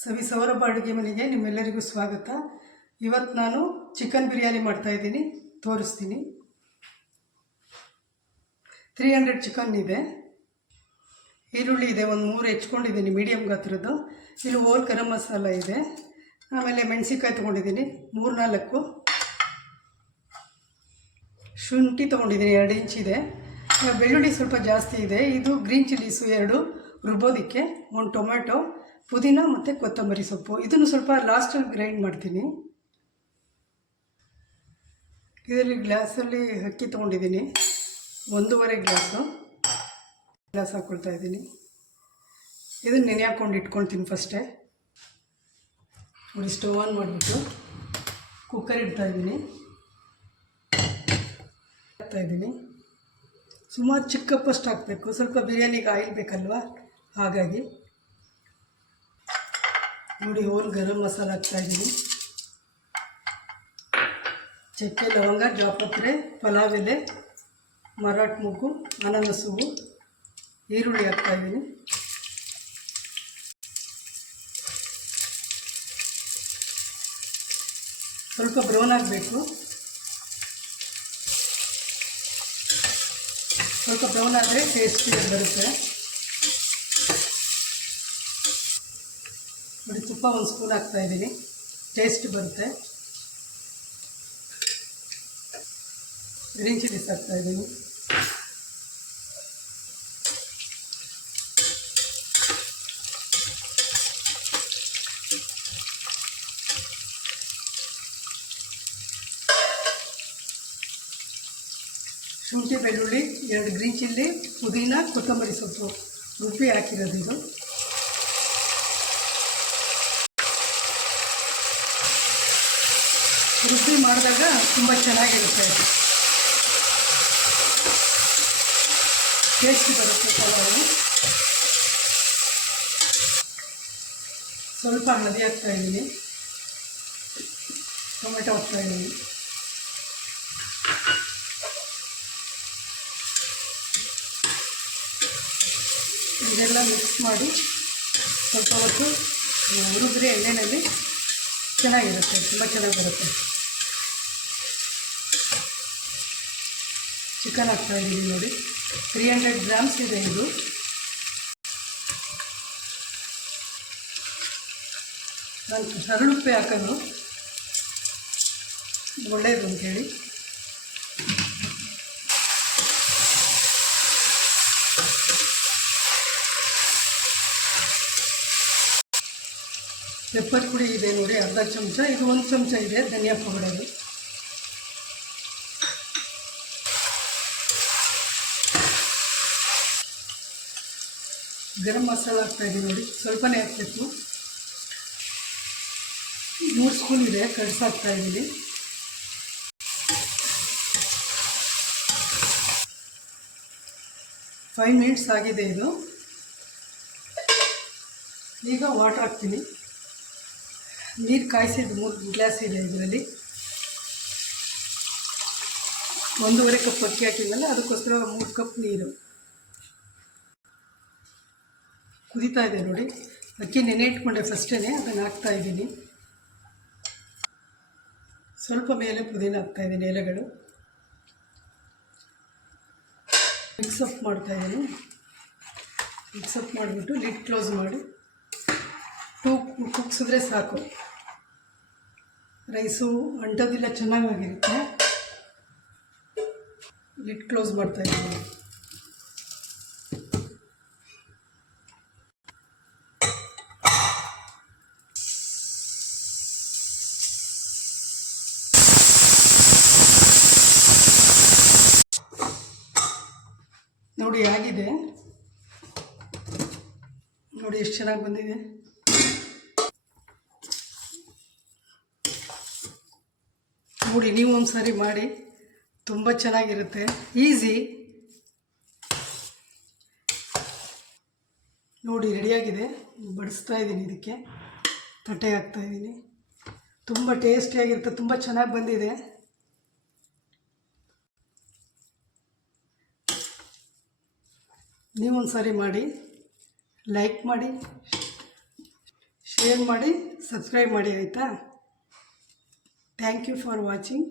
ಸವಿಸೌರಭ ಅಡುಗೆ ಮನೆಗೆ ನಿಮ್ಮೆಲ್ಲರಿಗೂ ಸ್ವಾಗತ. ಇವತ್ತು ನಾನು ಚಿಕನ್ ಬಿರಿಯಾನಿ ಮಾಡ್ತಾಯಿದ್ದೀನಿ, ತೋರಿಸ್ತೀನಿ. 300 ಚಿಕನ್ ಇದೆ, ಈರುಳ್ಳಿ ಇದೆ, ಒಂದು 3 ಹೆಚ್ಕೊಂಡಿದ್ದೀನಿ ಮೀಡಿಯಮ್ ಗಾತ್ರದ್ದು. ಇಲ್ಲಿ ಹೋಲ್ ಗರಂ ಮಸಾಲ ಇದೆ, ಆಮೇಲೆ ಮೆಣಸಿನ್ಕಾಯಿ ತೊಗೊಂಡಿದ್ದೀನಿ 3-4, ಶುಂಠಿ ತೊಗೊಂಡಿದ್ದೀನಿ 2 ಇಂಚ್ ಇದೆ, ಬೆಳ್ಳುಳ್ಳಿ ಸ್ವಲ್ಪ ಜಾಸ್ತಿ ಇದೆ. ಇದು ಗ್ರೀನ್ ಚಿಲ್ಲೀಸು 2 ರುಬ್ಬೋದಕ್ಕೆ, 1 ಟೊಮೆಟೊ, ಪುದೀನ ಮತ್ತು ಕೊತ್ತಂಬರಿ ಸೊಪ್ಪು. ಇದನ್ನು ಸ್ವಲ್ಪ ಲಾಸ್ಟಲ್ಲಿ ಗ್ರೈಂಡ್ ಮಾಡ್ತೀನಿ. ಇದರಲ್ಲಿ ಗ್ಲಾಸಲ್ಲಿ ಅಕ್ಕಿ ತೊಗೊಂಡಿದ್ದೀನಿ, 1.5 ಗ್ಲಾಸ್ ಹಾಕ್ಕೊಳ್ತಾ ಇದ್ದೀನಿ. ಇದನ್ನು ನೆನೆ ಹಾಕ್ಕೊಂಡು ಇಟ್ಕೊಳ್ತೀನಿ ಫಸ್ಟೇ. ನೋಡಿ, ಸ್ಟವ್ ಆನ್ ಮಾಡಿಬಿಟ್ಟು ಕುಕ್ಕರ್ ಇಡ್ತಾಯಿದ್ದೀನಿ. ಸುಮಾರು ಚಿಕ್ಕ ಕಪ್ಪಷ್ಟು ಹಾಕಬೇಕು, ಸ್ವಲ್ಪ ಬಿರಿಯಾನಿಗೆ ಆಯಿಲ್ ಬೇಕಲ್ವ, ಹಾಗಾಗಿ. ನೋಡಿ, ಹೋಲ್ ಗರಂ ಮಸಾಲ ಹಾಕ್ತಾಯಿದ್ದೀನಿ. ಚಕ್ಕೆ, ಲವಂಗ, ಜಾಪತ್ರೆ, ಪಲಾವ್ ಎಲೆ, ಮರಾಠ ಮೊಗ್ಗು, ಅನಾನಸ್ ಹೂವು, ಈರುಳ್ಳಿ ಹಾಕ್ತಾಯಿದ್ದೀನಿ. ಸ್ವಲ್ಪ ಬ್ರೌನ್ ಆಗಬೇಕು, ಸ್ವಲ್ಪ ಬ್ರೌನ್ ಆದರೆ ಟೇಸ್ಟಿ ಬರುತ್ತೆ. ನೋಡಿ, ತುಪ್ಪ 1 ಸ್ಪೂನ್ ಹಾಕ್ತಾಯಿದ್ದೀನಿ, ಟೇಸ್ಟ್ ಬರುತ್ತೆ. ಗ್ರೀನ್ ಚಿಲ್ಲೀಸ್ ಹಾಕ್ತಾಯಿದ್ದೀನಿ. ಶುಂಠಿ, ಬೆಳ್ಳುಳ್ಳಿ, 2 ಗ್ರೀನ್ ಚಿಲ್ಲಿ, ಪುದೀನ, ಕೊತ್ತಂಬರಿ ಸೊಪ್ಪು ರುಬ್ಬಿ ಹಾಕಿರೋದು. ಇದು ರುಬ್ಬಿ ಮಾಡಿದಾಗ ತುಂಬ ಚೆನ್ನಾಗಿರುತ್ತೆ, ಟೇಸ್ಟ್ ಬರುತ್ತೆ ಪಲಾವು. ಸ್ವಲ್ಪ ಹಳದಿ ಹಾಕ್ತಾಯಿದ್ದೀನಿ, ಟೊಮೆಟೊ ಹಾಕ್ತಾಯಿದ್ದೀನಿ. ಇದೆಲ್ಲ ಮಿಕ್ಸ್ ಮಾಡಿ ಸ್ವಲ್ಪ ಹೊತ್ತು ಹುರಿದ್ರೆ ಎಣ್ಣೆಯಲ್ಲಿ ಚೆನ್ನಾಗಿರುತ್ತೆ, ತುಂಬ ಚೆನ್ನಾಗಿ ಬರುತ್ತೆ. ಚಿಕನ್ ಹಾಕ್ತಾಯಿದ್ದೀನಿ. ನೋಡಿ, 300 ಗ್ರಾಮ್ಸ್ ಇದೆ ಇದು. ನಾನು ಹರಳುಪ್ಪೆ ಹಾಕೋದು ಒಳ್ಳೆಯದು ಅಂತೇಳಿ. ಪೆಪ್ಪರ್ ಪುಡಿ ಇದೆ ನೋಡಿ, ಅರ್ಧ ಚಮಚ. ಇದು 1 ಚಮಚ ಇದೆ ಧನಿಯಾ ಪೌಡರು. ಗರಂ ಮಸಾಲ ಹಾಕ್ತಾಯಿದ್ದೀನಿ. ನೋಡಿ, ಸ್ವಲ್ಪನೇ ಹಾಕಬೇಕು, 3 ಸ್ಪೂನ್ ಇದೆ, ಕಡ್ಸಾಕ್ತಾಯಿದ್ದೀನಿ. ಫೈವ್ ಮಿನಿಟ್ಸ್ ಆಗಿದೆ ಇದು. ಈಗ ವಾಟರ್ ಹಾಕ್ತೀನಿ. ನೀರು ಕಾಯಿಸಿದ್ದು 3 ಗ್ಲಾಸ್ ಇದೆ ಇದರಲ್ಲಿ. 1.5 ಕಪ್ ಅಕ್ಕಿ ಹಾಕಿದ್ಮೇಲೆ ಅದಕ್ಕೋಸ್ಕರ 3 ಕಪ್ ನೀರು. ಕುದೀತಾ ಇದೆ ನೋಡಿ. ಅಕ್ಕಿ ನೆನೆ ಇಟ್ಕೊಂಡೆ ಫಸ್ಟೇ, ಅದನ್ನು ಹಾಕ್ತಾಯಿದ್ದೀನಿ. ಸ್ವಲ್ಪ ಮೇಲೆ ಪುದೀನ ಹಾಕ್ತಾಯಿದ್ದೀನಿ, ಎಲೆಗಳು. ಮಿಕ್ಸಪ್ ಮಾಡ್ತಾಯಿದ್ದೀನಿ. ಮಿಕ್ಸಪ್ ಮಾಡಿಬಿಟ್ಟು ಲಿಡ್ ಕ್ಲೋಸ್ ಮಾಡಿ 2 ಕುಗ್ಸಿದ್ರೆ ಸಾಕು. ರೈಸು ಅಂಟೋದಿಲ್ಲ, ಚೆನ್ನಾಗಿರುತ್ತೆ. ಲಿಡ್ ಕ್ಲೋಸ್ ಮಾಡ್ತಾಯಿದ್ದೀನಿ. ನೋಡಿ, ಆಗಿದೆ. ನೋಡಿ ಎಷ್ಟು ಚೆನ್ನಾಗಿ ಬಂದಿದೆ. ನೋಡಿ, ನೀವು ಒಂದು ಸಾರಿ ಮಾಡಿ, ತುಂಬ ಚೆನ್ನಾಗಿರುತ್ತೆ, ಈಸಿ. ನೋಡಿ, ರೆಡಿಯಾಗಿದೆ. ಬಡಿಸ್ತಾ ಇದ್ದೀನಿ, ಇದಕ್ಕೆ ತಟ್ಟೆ ಹಾಕ್ತಾಯಿದ್ದೀನಿ. ತುಂಬ ಟೇಸ್ಟಿಯಾಗಿರುತ್ತೆ, ತುಂಬ ಚೆನ್ನಾಗಿ ಬಂದಿದೆ. ನೀವೊಂದು ಸಾರಿ ಮಾಡಿ, ಲೈಕ್ ಮಾಡಿ, ಶೇರ್ ಮಾಡಿ ಸಬ್ಸ್ಕ್ರೈಬ್ ಮಾಡಿ ಆಯಿತಾ. Thank you for watching.